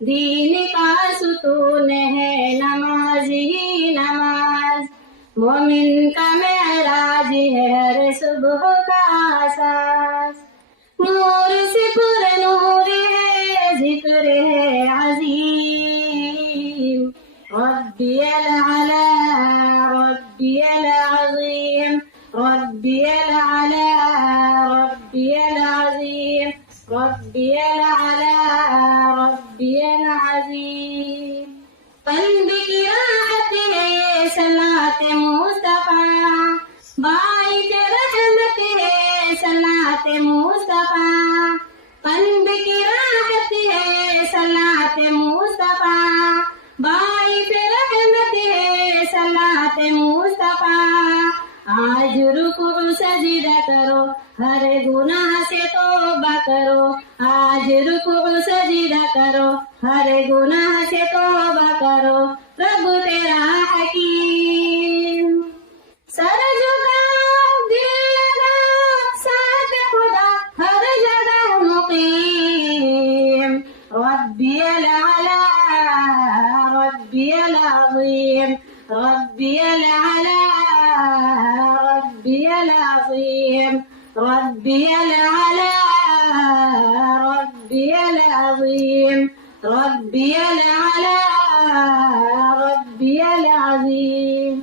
دین کا ستون ہے نماز ہی نماز، مومن کا معراج ہے ہر صبح کا آساس، نور سے پر نور ہے ذکر ہے عظیم، ربی العلا ربی العظیم، ربی العلا ربی العظیم، ربی العلا ربی العظیم۔ قلب کی راحت ہے صلاۃ مصطفیٰ، باعث رحمت ہے صلاۃ مصطفیٰ، قلب کی راحت ہے صلاۃ مصطفیٰ، باعث رحمت ہے صلاۃ مصطفیٰ۔ آج رکوع سجدہ کرو، ہر گناہ سے توبہ کرو، آج رکوع سجدہ کرو، ہر گناہ سے توبہ کرو، رب تیرا حکیم۔ سر جھکا دل لگا ساتھ خدا ہر جگہ مقیم، ربی العلا ربی العظیم، ربی العلا ربی العظیم، ربی العلا ربی العظیم، ربی العلا ربی العظیم۔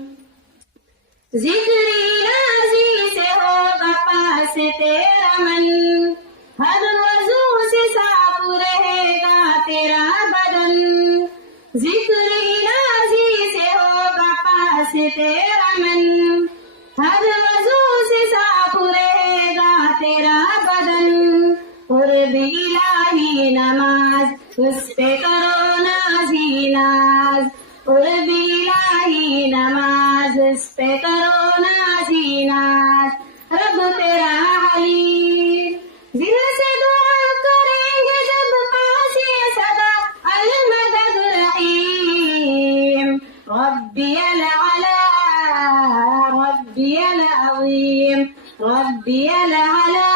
ذکر الہی سے ہوگا پاس تیرا من، ہر وضو سے صاف رہے گا تیرا بدن، ذکر الہی سے ہوگا پاس تیرا من، ہر وضو سے صاف رہے گا تیرا بدن، قرب الہی نماز اس پہ کرو ناز ہی ناز، قرب الہی نماز اس پہ کرو ناز ہی ناز، رب تیرا حلیم۔ دل سے دعا کریں گے جب پاس یہ صدا المدد رحیم، ربی العلا ربی العظیم، ربی العلا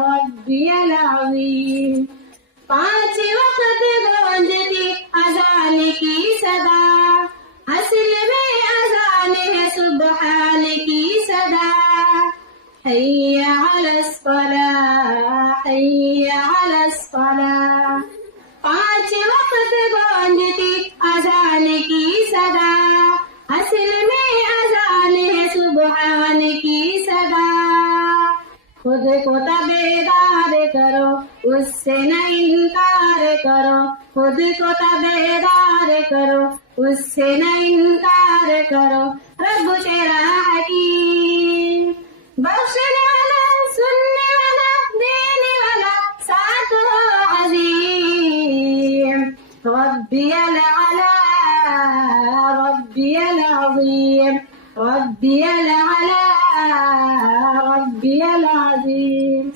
ربی العظیم۔ 5 وقت گونجتی اذان کی صدا، اصل میں اذان ہے سبحان کی صدا، حی علی الصلاۃ حی علی الصلاۃ۔ 5 وقت گونجتی اذان کی صدا، اصل میں اذان ہے سبحان کی صدا، خود کو تابیدار کرو اس سے نہ انکار کرو، خود کو تابیدار کرو اس سے نہ انکار کرو، رب تیرا حکیم۔ بخشنے والا سننے والا دینے والا ساتھ ہو عظیم، ربی العلا ربی العظیم، ربی العلا ربی العظیم۔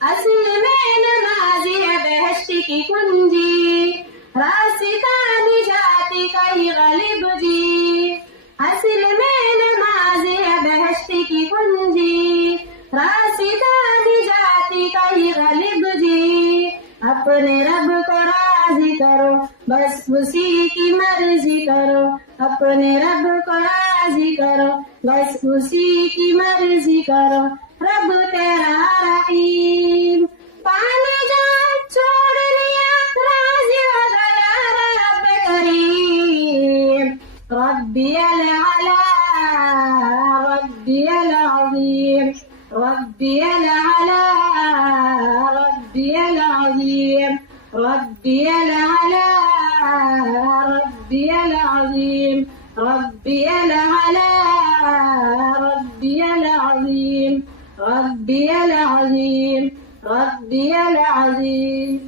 اصل میں نماز ہے بہشت کی کنجی، راستہ نجات کا ہی غالب جی، اصل میں نماز ہے بہشت کی کنجی، راستہ نجات کا ہی غالب جی، اپنے رب کو راضی کرو بس اسی کی مرضی کرو، اپنے رب کو راضی کرو بس اسی کی مرضی کرو، رب تیرا رحیم۔ پانے جان چھوڑ لیا راضی ہو گیا رب کریم، ربی العلا ربی العظیم، ربی العلا ربی العظیم، ربی العلا ربی العظیم، ربی العلا ربی العظیم، ربی العظیم، ربی العظیم۔